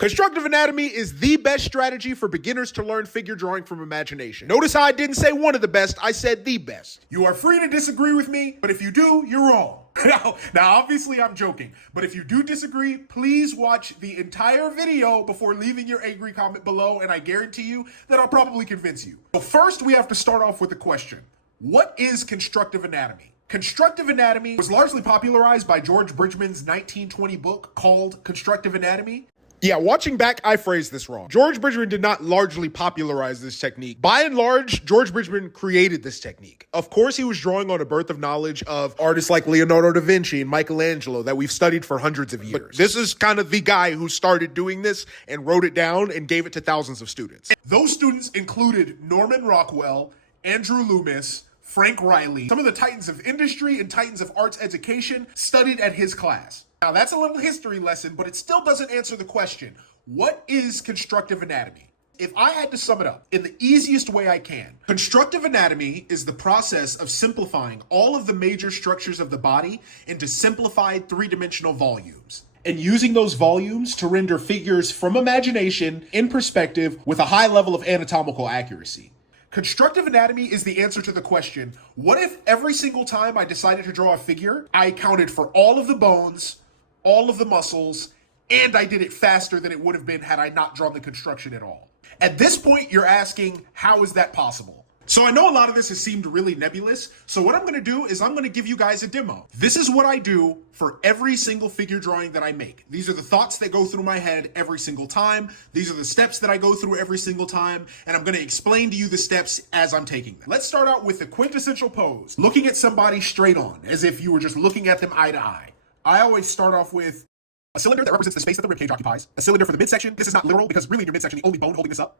Constructive anatomy is the best strategy for beginners to learn figure drawing from imagination. Notice how I didn't say one of the best, I said the best. You are free to disagree with me, but if you do, you're wrong. Now, obviously I'm joking, but if you do disagree, please watch the entire video before leaving your angry comment below, and I guarantee you that I'll probably convince you. So first, we have to start off with the question: what is constructive anatomy? Constructive anatomy was largely popularized by George Bridgman's 1920 book called Constructive Anatomy. Yeah, watching back, I phrased this wrong. George Bridgman did not largely popularize this technique. By and large, George Bridgman created this technique. Of course, he was drawing on a birth of knowledge of artists like Leonardo da Vinci and Michelangelo that we've studied for hundreds of years. But this is kind of the guy who started doing this and wrote it down and gave it to thousands of students. Those students included Norman Rockwell, Andrew Loomis, Frank Riley. Some of the titans of industry and titans of arts education studied at his class. Now, that's a little history lesson, but it still doesn't answer the question: what is constructive anatomy? If I had to sum it up in the easiest way I can, constructive anatomy is the process of simplifying all of the major structures of the body into simplified three-dimensional volumes, and using those volumes to render figures from imagination in perspective with a high level of anatomical accuracy. Constructive anatomy is the answer to the question: what if every single time I decided to draw a figure, I accounted for all of the bones, all of the muscles, and I did it faster than it would have been had I not drawn the construction at all? At this point, you're asking, how is that possible? So I know a lot of this has seemed really nebulous, so what I'm going to do is I'm going to give you guys a demo. This is what I do for every single figure drawing that I make. These are the thoughts that go through my head every single time. These are the steps that I go through every single time, and I'm going to explain to you the steps as I'm taking them. Let's start out with the quintessential pose, looking at somebody straight on, as if you were just looking at them eye to eye. I always start off with a cylinder that represents the space that the ribcage occupies, a cylinder for the midsection. This is not literal because really in your midsection, the only bone holding this up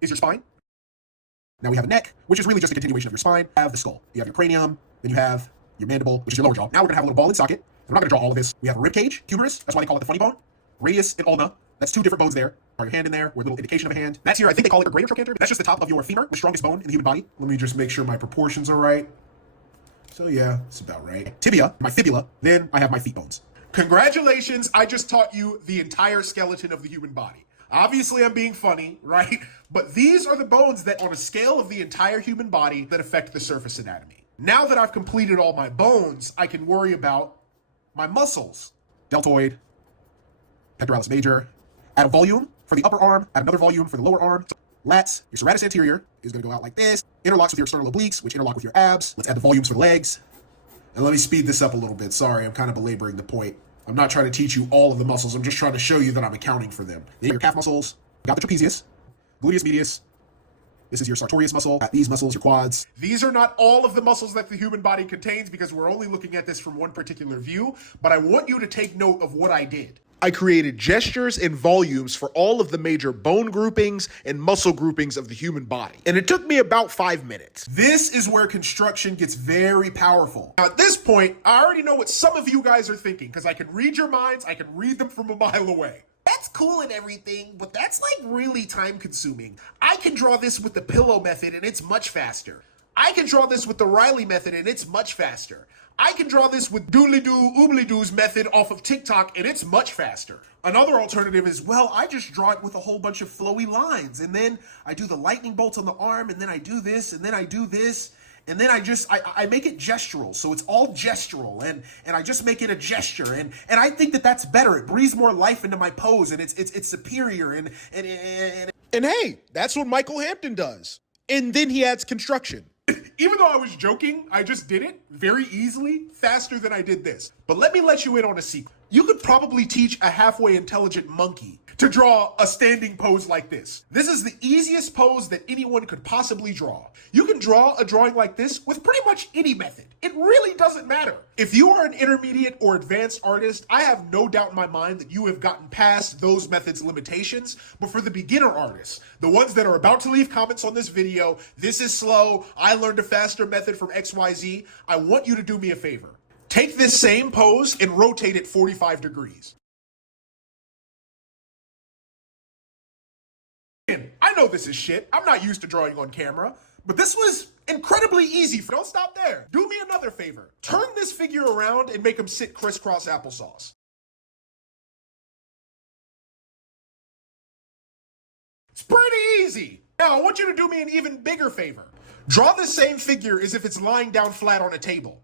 is your spine. Now we have a neck, which is really just a continuation of your spine. You have the skull. You have your cranium. Then you have your mandible, which is your lower jaw. Now we're going to have a little ball and socket. We're not going to draw all of this. We have a ribcage, humerus. That's why they call it the funny bone. Radius and ulna. That's two different bones there. Your hand in there, with a little indication of a hand. That's here. I think they call it a greater trochanter. That's just the top of your femur, the strongest bone in the human body. Let me just make sure my proportions are right. So yeah, it's about right. Tibia, my fibula. Then I have my feet bones. Congratulations, I just taught you the entire skeleton of the human body. Obviously, I'm being funny, right? But these are the bones that, on a scale of the entire human body, that affect the surface anatomy. Now that I've completed all my bones, I can worry about my muscles. Deltoid, pectoralis major. Add a volume for the upper arm, add another volume for the lower arm. Lats, your serratus anterior is going to go out like this. Interlocks with your external obliques, which interlock with your abs. Let's add the volumes for the legs. And let me speed this up a little bit. Sorry, I'm kind of belaboring the point. I'm not trying to teach you all of the muscles. I'm just trying to show you that I'm accounting for them. Then your calf muscles. You got the trapezius, gluteus medius. This is your sartorius muscle. Got these muscles, your quads. These are not all of the muscles that the human body contains because we're only looking at this from one particular view. But I want you to take note of what I did. I created gestures and volumes for all of the major bone groupings and muscle groupings of the human body. And it took me about 5 minutes. This is where construction gets very powerful. Now, at this point, I already know what some of you guys are thinking because I can read your minds. I can read them from a mile away. That's cool and everything, but that's like really time consuming. I can draw this with the pillow method and it's much faster. I can draw this with the Riley method and it's much faster. I can draw this with doodly-doo, oobly-doo's method off of TikTok, and it's much faster. Another alternative is, well, I just draw it with a whole bunch of flowy lines, and then I do the lightning bolts on the arm, and then I do this, and then I do this, and then I make it gestural, so it's all gestural, and I just make it a gesture, and I think that that's better. It breathes more life into my pose, and it's superior, and hey, that's what Michael Hampton does. And then he adds construction. Even though I was joking, I just did it very easily, faster than I did this. But let me let you in on a secret. You could probably teach a halfway intelligent monkey to draw a standing pose like this. This is the easiest pose that anyone could possibly draw. You can draw a drawing like this with pretty much any method. It really doesn't matter. If you are an intermediate or advanced artist, I have no doubt in my mind that you have gotten past those methods' limitations. But for the beginner artists, the ones that are about to leave comments on this video, this is slow, I learned a faster method from XYZ, I want you to do me a favor. Take this same pose and rotate it 45 degrees. I know this is shit. I'm not used to drawing on camera, but this was incredibly easy. Don't stop there. Do me another favor. Turn this figure around and make him sit crisscross applesauce. It's pretty easy. Now, I want you to do me an even bigger favor. Draw the same figure as if it's lying down flat on a table.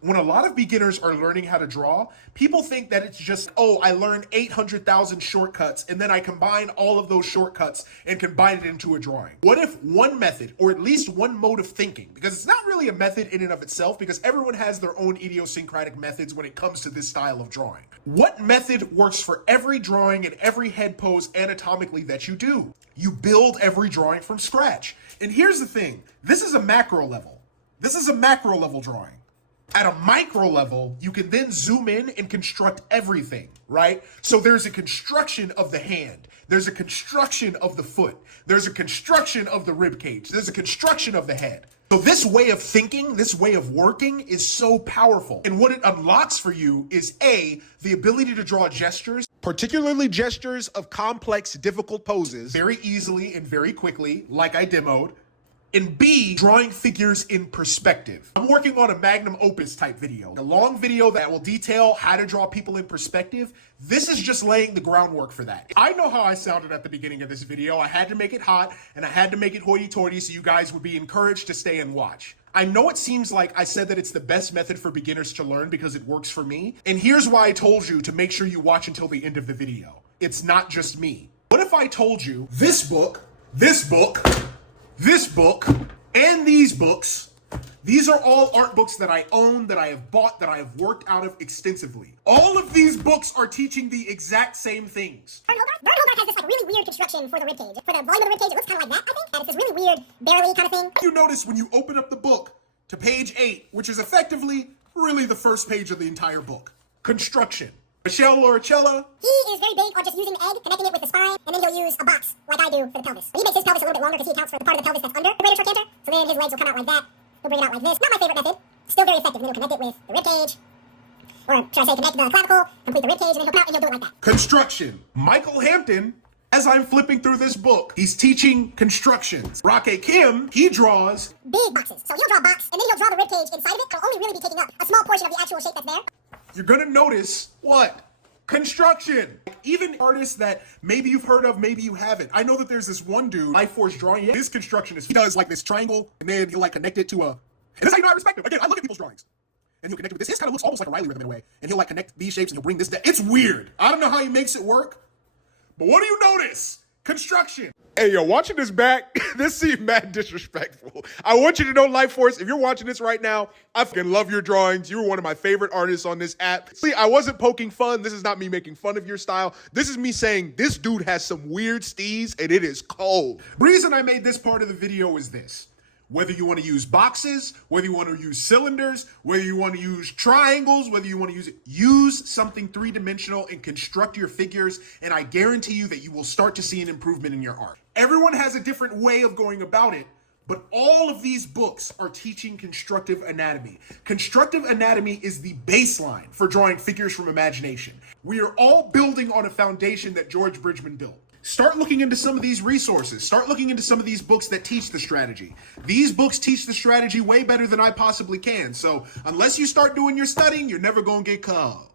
When a lot of beginners are learning how to draw, people think that it's just, oh, I learned 800,000 shortcuts and then I combine all of those shortcuts and combine it into a drawing. What if one method, or at least one mode of thinking, because it's not really a method in and of itself, because everyone has their own idiosyncratic methods when it comes to this style of drawing. What method works for every drawing and every head pose anatomically that you do? You build every drawing from scratch. And here's the thing, this is a macro level. This is a macro level drawing. At a micro level, you can then zoom in and construct everything, right? So there's a construction of the hand. There's a construction of the foot. There's a construction of the rib cage. There's a construction of the head. So this way of thinking, this way of working is so powerful. And what it unlocks for you is A, the ability to draw gestures, Particularly gestures of complex, difficult poses. very easily and very quickly, like I demoed. And B, drawing figures in perspective. I'm working on a magnum opus type video, a long video that will detail how to draw people in perspective. This is just laying the groundwork for that. I know how I sounded at the beginning of this video. I had to make it hot and I had to make it hoity-toity so you guys would be encouraged to stay and watch. I know it seems like I said that it's the best method for beginners to learn because it works for me. And here's why I told you to make sure you watch until the end of the video. It's not just me. What if I told you this book, and these books, these are all art books that I own, that I have bought, that I have worked out of extensively. All of these books are teaching the exact same things. Vern Hogart has this like really weird construction for the ribcage. For the volume of the ribcage, it looks kind of like that, I think. And it's this really weird, barely kind of thing. You notice when you open up the book to page 8, which is effectively really the first page of the entire book. Construction. Michelle Loricella. He is very big on just using the egg, connecting it with the spine, and then he'll use a box, like I do for the pelvis. But he makes his pelvis a little bit longer because he accounts for the part of the pelvis that's under the greater trochanter. So then his legs will come out like that. He'll bring it out like this. Not my favorite method. Still very effective. And then he'll connect it with the ribcage. Or should I say connect the clavicle, complete the ribcage, and then he'll come out and he'll do it like that. Construction. Michael Hampton, as I'm flipping through this book, he's teaching constructions. Rocket Kim, he draws Big boxes. So he'll draw a box, and then he'll draw the ribcage inside of it. It'll only really be taking up a small portion of the actual shape that's there. you're gonna notice what? Construction. Even artists that maybe you've heard of, maybe you haven't. I know that there's this one dude, Life Force drawing. His construction is, he does like this triangle, and then he'll like connect it to a, and that's how you know I respect him. Again, I look at people's drawings. And he'll connect it with this. His kind of looks almost like a Riley rhythm in a way. And he'll like connect these shapes and he'll bring this down. It's weird. I don't know how he makes it work. But what do you notice? Construction. Hey, yo, watching this back, this seemed mad disrespectful. I want you to know, Life Force, if you're watching this right now, I fucking love your drawings. You were one of my favorite artists on this app. See, I wasn't poking fun. This is not me making fun of your style. This is me saying this dude has some weird steez and it is cold. The reason I made this part of the video is this. Whether you want to use boxes, whether you want to use cylinders, whether you want to use triangles, whether you want to use something three-dimensional and construct your figures, and I guarantee you that you will start to see an improvement in your art. Everyone has a different way of going about it, but all of these books are teaching constructive anatomy. Constructive anatomy is the baseline for drawing figures from imagination. We are all building on a foundation that George Bridgman built. Start looking into some of these resources. Start looking into some of these books that teach the strategy. These books teach the strategy way better than I possibly can. So unless you start doing your studying, you're never going to get called.